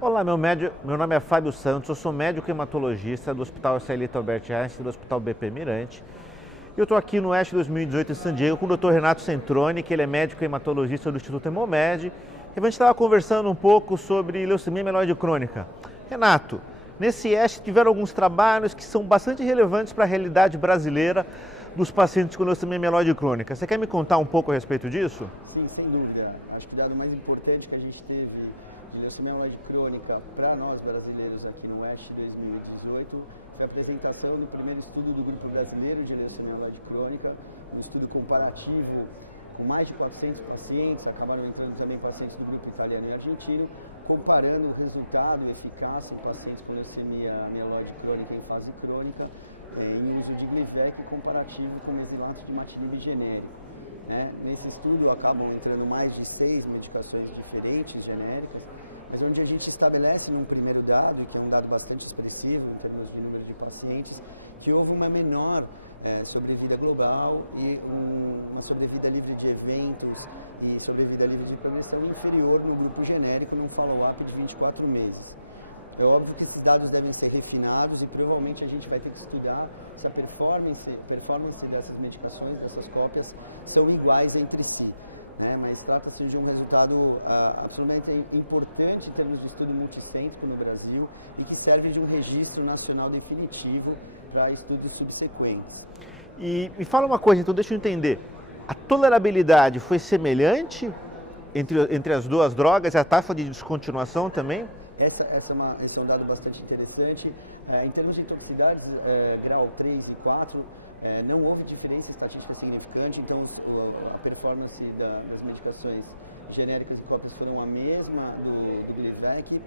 Olá, meu nome é Fábio Santos, eu sou médico hematologista do Hospital Israelita Albert Einstein e do Hospital BP Mirante. Eu estou aqui no ASH 2018 em San Diego com o Dr. Renato Centroni, que ele é médico hematologista do Instituto Hemomed, e a gente estava conversando um pouco sobre leucemia mieloide crônica. Renato, nesse ASH tiveram alguns trabalhos que são bastante relevantes para a realidade brasileira dos pacientes com leucemia mieloide crônica. Você quer me contar um pouco a respeito disso? Sim, sem dúvida. Acho que o dado mais importante que a gente teve de leucemia mieloide crônica para nós brasileiros aqui no ASH 2018 foi a apresentação do primeiro estudo do Grupo Brasileiro de Leucemia Mieloide Crônica, um estudo comparativo com mais de 400 pacientes, acabaram entrando também pacientes do grupo italiano e argentino, comparando o resultado e eficácia em pacientes com leucemia mieloide crônica em fase crônica, em uso de Glivec comparativo com mesilato de imatinib genérico. Nesse estudo acabam entrando mais de 6 medicações diferentes, genéricas, mas onde a gente estabelece num primeiro dado, que é um dado bastante expressivo em termos de número de pacientes, que houve uma menor sobrevida global e uma sobrevida livre de eventos e sobrevida livre de progressão inferior no grupo genérico num follow-up de 24 meses. É óbvio que esses dados devem ser refinados e provavelmente a gente vai ter que estudar se a performance dessas medicações, dessas cópias, são iguais entre si. Mas trata-se de um resultado absolutamente importante em termos de estudo multicêntrico no Brasil e que serve de um registro nacional definitivo para estudos subsequentes. E me fala uma coisa, então deixa eu entender. A tolerabilidade foi semelhante entre as duas drogas e a taxa de descontinuação também? Esse é um dado bastante interessante. Em termos de toxicidades, grau 3 e 4, não houve diferença estatística significante, então a performance das medicações genéricas e cópias foram a mesma do Glivec.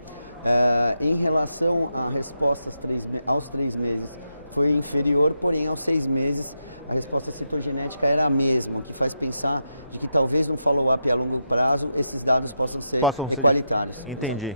Em relação à resposta aos 3 meses, foi inferior, porém aos 6 meses a resposta citogenética era a mesma, o que faz pensar de que talvez no follow-up a longo prazo esses dados possam ser igualitários. Entendi.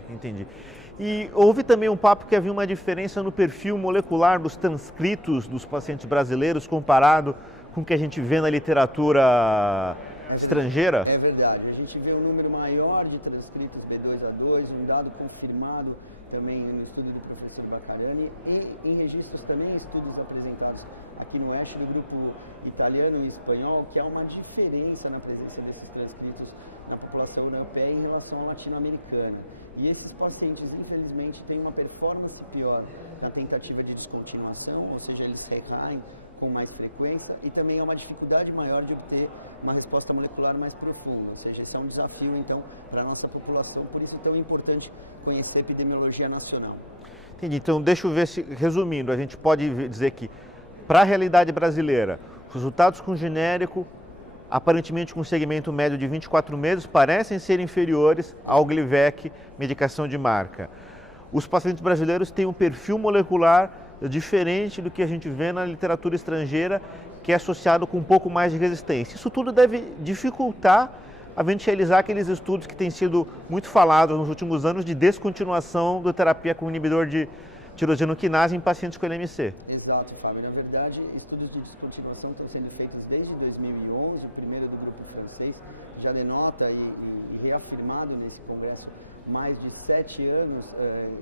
E houve também um papo que havia uma diferença no perfil molecular dos transcritos dos pacientes brasileiros comparado com o que a gente vê na literatura estrangeira? É verdade, a gente vê um número maior de transcritos B2A2, um dado confirmado também no estudo do professor Baccarani e em registros também estudos apresentados aqui no ASH do grupo italiano e espanhol, que há uma diferença na presença desses transcritos na população europeia em relação à latino-americana. E esses pacientes, infelizmente, têm uma performance pior na tentativa de descontinuação, ou seja, eles recaem com mais frequência e também há uma dificuldade maior de obter uma resposta molecular mais profunda, ou seja, esse é um desafio, então, para a nossa população, por isso é tão importante conhecer a epidemiologia nacional. Entendi, então deixa eu ver se, resumindo, a gente pode dizer que, para a realidade brasileira, os resultados com genérico, aparentemente com um segmento médio de 24 meses, parecem ser inferiores ao Glivec, medicação de marca. Os pacientes brasileiros têm um perfil molecular diferente do que a gente vê na literatura estrangeira, que é associado com um pouco mais de resistência. Isso tudo deve dificultar a gente realizar aqueles estudos que têm sido muito falados nos últimos anos de descontinuação da terapia com inibidor de tirosinoquinase em pacientes com LMC. Exato, Fábio. Na verdade, estudos de descontinuação estão sendo feitos desde 2011, o primeiro do grupo francês já denota e reafirmado nesse congresso mais de 7 anos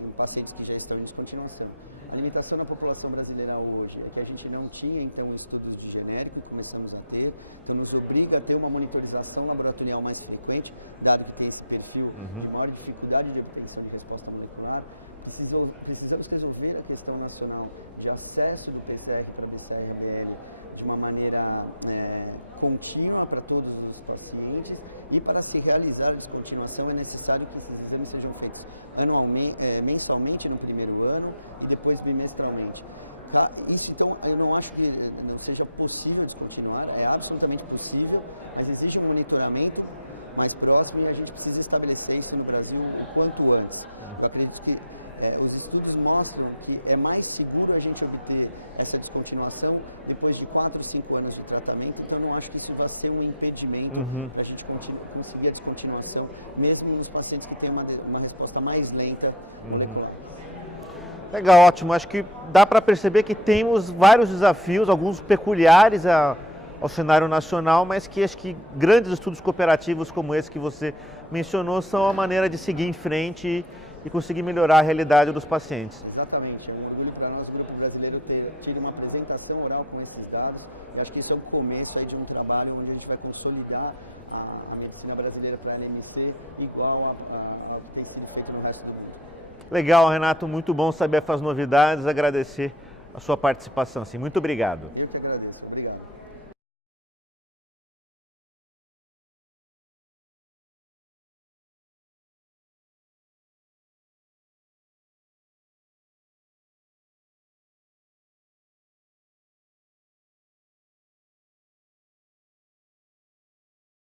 em pacientes que já estão em descontinuação. A limitação na população brasileira hoje é que a gente não tinha, então, estudos de genérico, começamos a ter, então nos obriga a ter uma monitorização laboratorial mais frequente, dado que tem esse perfil de maior dificuldade de obtenção de resposta molecular. Precisamos resolver a questão nacional de acesso do PCR para BCR-ABL de uma maneira contínua para todos os pacientes e para se realizar a descontinuação é necessário que esses exames sejam feitos mensalmente no primeiro ano e depois bimestralmente. Tá? Isso, então, eu não acho que seja possível descontinuar, é absolutamente possível, mas exige um monitoramento mais próximo e a gente precisa estabelecer isso no Brasil o quanto antes. Eu acredito que os estudos mostram que é mais seguro a gente obter essa descontinuação depois de 4 ou 5 anos de tratamento, então eu não acho que isso vai ser um impedimento para a gente conseguir a descontinuação, mesmo nos pacientes que têm uma resposta mais lenta molecular. Legal, ótimo. Acho que dá para perceber que temos vários desafios, alguns peculiares ao cenário nacional, mas que acho que grandes estudos cooperativos como esse que você mencionou são a maneira de seguir em frente e conseguir melhorar a realidade dos pacientes. Exatamente. É um orgulho para nós, o Grupo Brasileiro, ter uma apresentação oral com esses dados. Eu acho que isso é o começo aí de um trabalho onde a gente vai consolidar a medicina brasileira para a NMC igual ao que tem sido feito no resto do mundo. Legal, Renato, muito bom saber essas novidades, agradecer a sua participação. Sim, muito obrigado. Eu que agradeço. Obrigado.